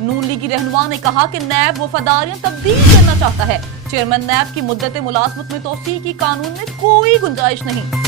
نون لیگی رہنما نے کہا کہ نیب وفاداریاں تبدیل کرنا چاہتا ہے. چیئرمین نیب کی مدت ملازمت میں توسیع کی قانون میں کوئی گنجائش نہیں.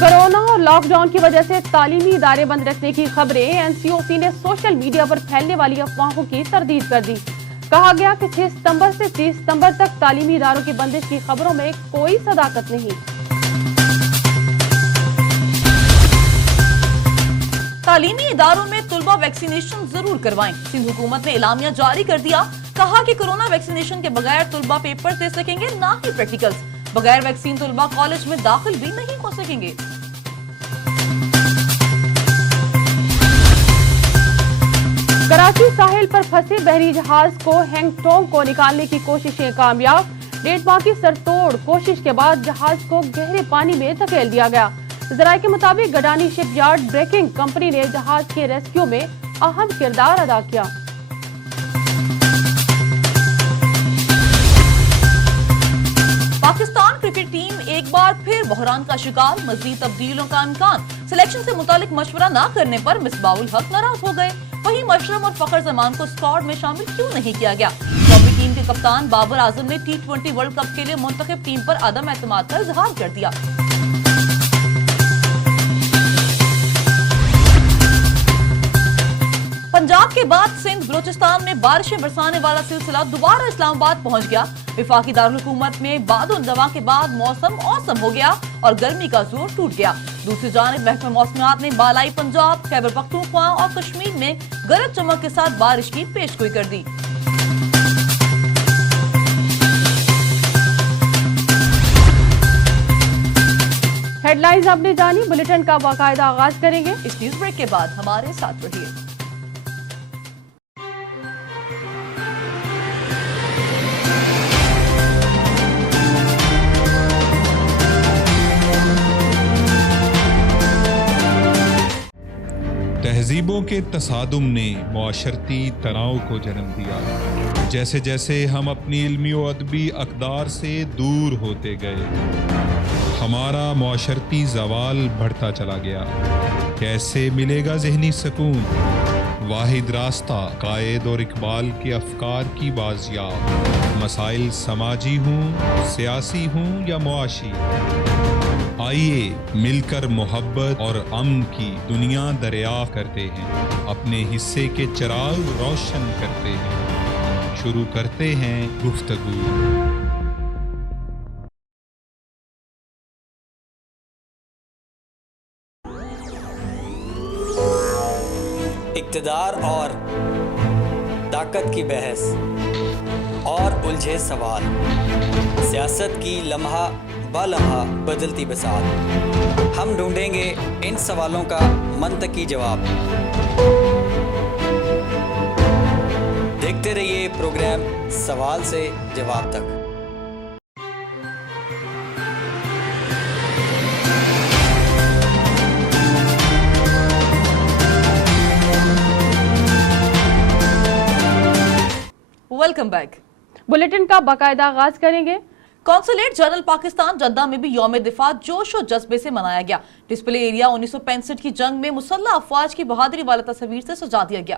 کورونا اور لاک ڈاؤن کی وجہ سے تعلیمی ادارے بند رکھنے کی خبریں این سی او سی نے سوشل میڈیا پر پھیلنے والی افواہوں کی تردید کر دی. کہا گیا کہ 6 ستمبر سے 30 ستمبر تک تعلیمی اداروں کی بندش کی خبروں میں کوئی صداقت نہیں. تعلیمی اداروں میں طلبہ ویکسینیشن ضرور کروائیں. سندھ حکومت نے اعلامیہ جاری کر دیا. کہا کہ کورونا ویکسینیشن کے بغیر طلبہ پیپر دے سکیں گے نہ ہی پریکٹیکلز. بغیر ویکسین طلبہ کالج میں داخل بھی نہیں ہو سکیں گے. کراچی ساحل پر پھنسے بحری جہاز کو ہینگ ٹونگ کو نکالنے کی کوششیں کامیاب. 1.5 ماہ کی سرتوڑ کوشش کے بعد جہاز کو گہرے پانی میں دھکیل دیا گیا. ذرائع کے مطابق گڈانی شپ یارڈ بریکنگ کمپنی نے جہاز کے ریسکیو میں اہم کردار ادا کیا. پاکستان کرکٹ ٹیم ایک بار پھر بحران کا شکار. مزید تبدیلیوں کا امکان. سلیکشن سے متعلق مشورہ نہ کرنے پر مصباح الحق ناراض ہو گئے. وہیں مشرم اور فخر زمان کو اسکواڈ میں شامل کیوں نہیں کیا گیا. قومی ٹیم کے کپتان بابر اعظم نے T20 ورلڈ کپ کے لیے منتخب ٹیم پر عدم اعتماد کا اظہار کر دیا. پنجاب کے بعد سندھ بلوچستان میں بارشیں برسانے والا سلسلہ دوبارہ اسلام آباد پہنچ گیا. وفاقی دارالحکومت میں باد و نوا کے بعد موسم اوسم ہو گیا اور گرمی کا زور ٹوٹ گیا. دوسری جانب محکمہ موسمیات نے بالائی پنجاب، خیبر پختونخوا اور کشمیر میں گرج چمک کے ساتھ بارش کی پیشگوئی کر دی. ہیڈ لائنز آپ نے جانی. بلیٹن کا باقاعدہ آغاز کریں گے. اس نیوز بریک کے بعد ہمارے ساتھ رہیے. تہذیبوں کے تصادم نے معاشرتی تناؤ کو جنم دیا. جیسے جیسے ہم اپنی علمی و ادبی اقدار سے دور ہوتے گئے، ہمارا معاشرتی زوال بڑھتا چلا گیا. کیسے ملے گا ذہنی سکون؟ واحد راستہ قائد اور اقبال کے افکار کی بازیاب. مسائل سماجی ہوں، سیاسی ہوں یا معاشی، آئیے مل کر محبت اور امن کی دنیا دریافت کرتے ہیں. اپنے حصے کے چراغ روشن کرتے ہیں. شروع کرتے ہیں گفتگو. اقتدار اور طاقت کی بحث اور الجھے سوال. سیاست کی لمحہ با لمحہ بدلتی بساط. ہم ڈھونڈیں گے ان سوالوں کا منطقی جواب. دیکھتے رہیے پروگرام سوال سے جواب تک. Welcome back. بلیٹن کا باقاعدہ آغاز کریں گے. کونسولیٹ جنرل پاکستان جدہ میں بھی یوم دفاع جوش و جذبے سے منایا گیا. ڈسپلے ایریا 1965 کی جنگ میں مسلح افواج کی بہادری والا تصویر سے سجا دیا گیا.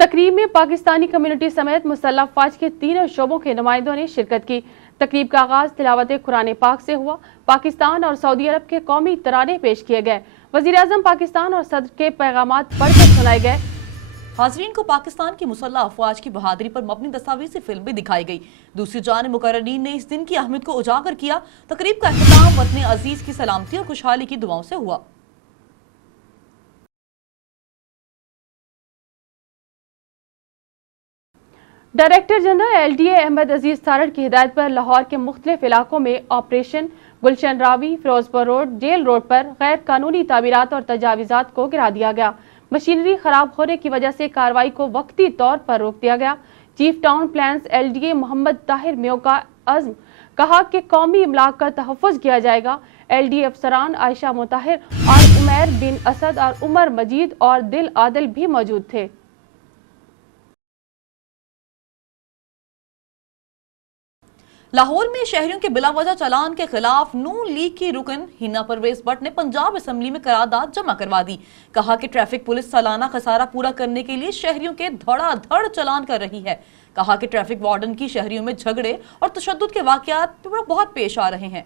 تقریب میں پاکستانی کمیونٹی سمیت مسلح افواج کے 3 شعبوں کے نمائندوں نے شرکت کی. تقریب کا آغاز تلاوت قرآن پاک سے ہوا. پاکستان اور سعودی عرب کے قومی ترانے پیش کیے گئے. وزیر اعظم پاکستان اور صدر کے پیغامات پڑھ کر سنائے گئے. حاضرین کو پاکستان کی مسلح افواج کی بہادری پر مبنی تصاویر فلم بھی دکھائی گئی. دوسری جانب مقررین نے اس دن کی اہمیت کو اجاگر کیا. تقریب کا اختتام وطن عزیز کی سلامتی اور خوشحالی کی دعاؤں سے ہوا. Director general L D A Ahmad Aziz Tarar کی ہدایت پر لاہور کے مختلف علاقوں میں operation Gulshan Ravi, Ferozepur road, jail road پر غیر قانونی تعمیرات اور تجاوزات کو گرا دیا گیا. مشینری خراب ہونے کی وجہ سے کارروائی کو وقتی طور پر روک دیا گیا. Chief town planners L D A Muhammad Tahir Mayo کا عزم، کہا کہ قومی املاک کا تحفظ کیا جائے گا. ایل ڈی اے افسران عائشہ مطہر اور عمیر بن اسد اور عمر مجید اور دل عادل بھی موجود تھے. لاہور میں شہریوں کے بلا وجہ چلان کے خلاف نون لیگ کی رکن ہینا پرویز بٹ نے پنجاب اسمبلی میں قرارداد جمع کروا دی. کہا کہ ٹریفک پولیس سالانہ خسارہ پورا کرنے کے لیے شہریوں کے دھڑا دھڑ چلان کر رہی ہے. کہا کہ ٹریفک وارڈن کی شہریوں میں جھگڑے اور تشدد کے واقعات بہت پیش آ رہے ہیں.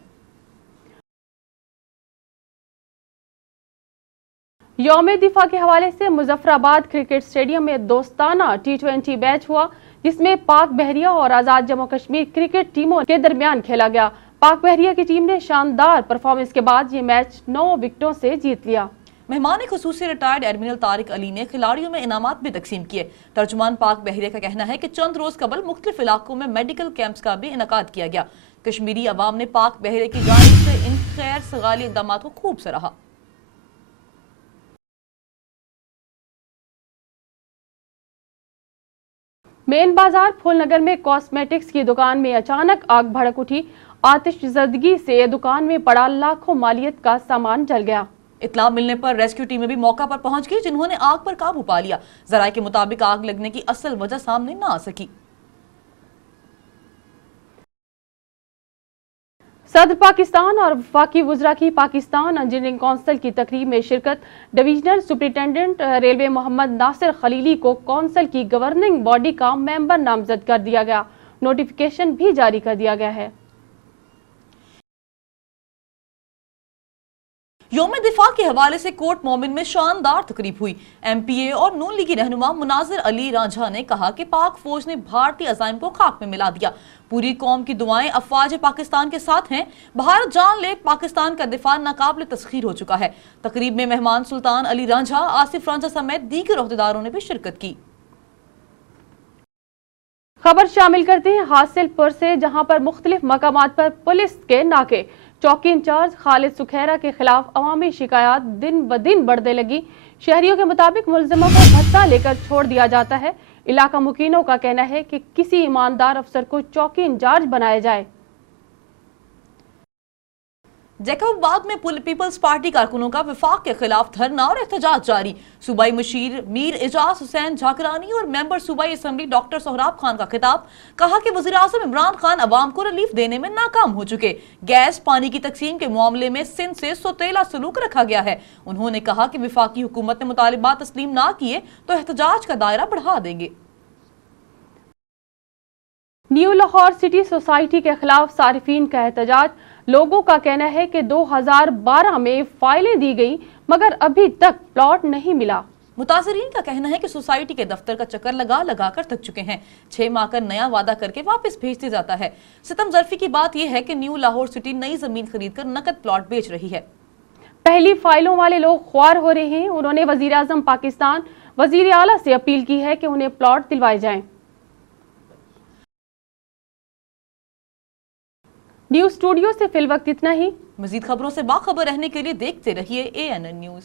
یوم دفاع کے حوالے سے مظفر آباد کرکٹ اسٹیڈیم میں دوستانہ T20 میچ ہوا جس میں پاک بحریہ اور آزاد جموں کشمیر کرکٹ ٹیموں کے درمیان کھیلا گیا. پاک بحریہ کی ٹیم نے شاندار پرفارمنس کے بعد یہ میچ 9 وکٹوں سے جیت لیا. مہمان خصوصی ریٹائرڈ ایڈمرل طارق علی نے کھلاڑیوں میں انعامات بھی تقسیم کیے. ترجمان پاک بحریہ کا کہنا ہے کہ چند روز قبل مختلف علاقوں میں میڈیکل کیمپس کا بھی انعقاد کیا گیا. کشمیری عوام نے پاک بحریہ کی جانب سے ان خیر سگالی اقدامات کو خوب سراہا. مین بازار پھول نگر میں کاسمیٹکس کی دکان میں اچانک آگ بھڑک اٹھی. آتش زدگی سے دکان میں پڑا لاکھوں مالیت کا سامان جل گیا. اطلاع ملنے پر ریسکیو ٹیمیں بھی موقع پر پہنچ گئی جنہوں نے آگ پر قابو پا لیا. ذرائع کے مطابق آگ لگنے کی اصل وجہ سامنے نہ آ سکی. صدر پاکستان اور وفاقی وزراء کی پاکستان انجینئرنگ کونسل کی تقریب میں شرکت. ڈویژنل سپرنٹینڈنٹ ریلوے محمد ناصر خلیلی کو کونسل کی گورننگ باڈی کا ممبر نامزد کر دیا گیا. نوٹیفیکیشن بھی جاری کر دیا گیا ہے. یوم دفاع کے حوالے سے کوٹ مومن میں شاندار تقریب ہوئی. ایم پی اے اور نون لیگی رہنما مناظر علی رانجھا نے کہا کہ پاک فوج نے بھارتی عزائم کو خاک میں ملا دیا. پوری قوم کی دعائیں افواج پاکستان کے ساتھ ہیں. بھارت جان لے پاکستان کا دفاع ناقابل تسخیر ہو چکا ہے. تقریب میں مہمان سلطان علی رانجھا، آصف رانجھا سمیت دیگر عہدیداروں نے بھی شرکت کی. خبر شامل کرتے ہیں حاصل پور سے، جہاں پر مختلف مقامات پر پولیس کے ناکے. چوکی انچارج خالد سکھیرا کے خلاف عوامی شکایات دن بدن بڑھنے لگی. شہریوں کے مطابق ملزموں کو بھتہ لے کر چھوڑ دیا جاتا ہے. علاقہ مکینوں کا کہنا ہے کہ کسی ایماندار افسر کو چوکی انچارج بنایا جائے. جیکب آباد میں پیپلز پارٹی کارکنوں کا وفاق کے خلاف دھرنا اور احتجاج جاری. صوبائی مشیر میر اعجاز حسین جھاکرانی اور ممبر صوبائی اسمبلی ڈاکٹر سہراب خان کا خطاب. کہا کہ وزیراعظم عمران خان عوام کو ریلیف دینے میں ناکام ہو چکے. گیس پانی کی تقسیم کے معاملے میں سندھ سے سوتیلا سلوک رکھا گیا ہے. انہوں نے کہا کہ وفاقی حکومت نے مطالبات تسلیم نہ کیے تو احتجاج کا دائرہ بڑھا دیں گے. نیو لاہور سٹی سوسائٹی کے خلاف صارفین کا احتجاج. لوگوں کا کہنا ہے کہ 2012 میں فائلیں دی گئی مگر ابھی تک پلاٹ نہیں ملا. متاثرین کا کہنا ہے کہ سوسائٹی کے دفتر کا چکر لگا کر تھک چکے ہیں. 6 ماہ کا نیا وعدہ کر کے واپس بھیجتے جاتا ہے. ستم ظرفی کی بات یہ ہے کہ نیو لاہور سٹی نئی زمین خرید کر نقد پلاٹ بیچ رہی ہے. پہلی فائلوں والے لوگ خوار ہو رہے ہیں. انہوں نے وزیر اعظم پاکستان وزیر اعلیٰ سے اپیل کی ہے کہ انہیں پلاٹ دلوائے جائیں. نیوز اسٹوڈیو سے فی الوقت اتنا ہی. مزید خبروں سے باخبر رہنے کے لیے دیکھتے رہیے ANN نیوز.